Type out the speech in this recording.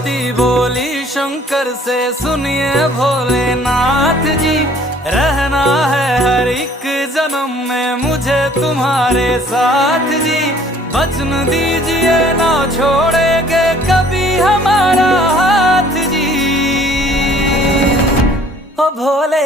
पार्वती बोली शंकर से, सुनिए भोलेनाथ जी, रहना है हर एक जन्म में मुझे तुम्हारे साथ जी। वचन दीजिए ना छोड़ेंगे कभी हमारा हाथ जी। ओ भोले